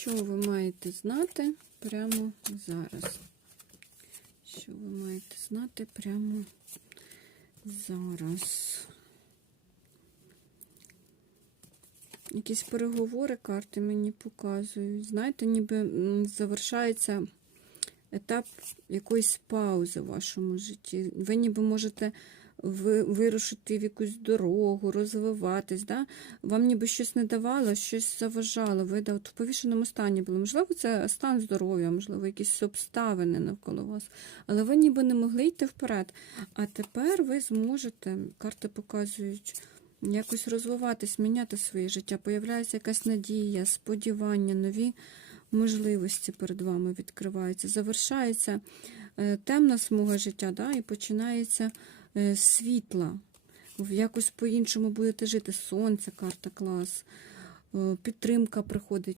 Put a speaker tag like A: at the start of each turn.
A: Що ви маєте знати прямо зараз? Що ви маєте знати прямо зараз? Якісь переговори карти мені показують. Знаєте, ніби завершається етап якоїсь паузи в вашому житті. Ви ніби можете вирушити в якусь дорогу, розвиватись. Да? Вам ніби щось не давало, щось заважало. Ви да, от в повішеному стані були. Можливо, це стан здоров'я, можливо, якісь обставини навколо вас. Але ви ніби не могли йти вперед. А тепер ви зможете, карти показують, якось розвиватись, міняти своє життя. Появляється якась надія, сподівання, нові можливості перед вами відкриваються. Завершається темна смуга життя, да, і починається е, світла. Якось по-іншому будете жити. Сонце, карта клас, е, підтримка приходить.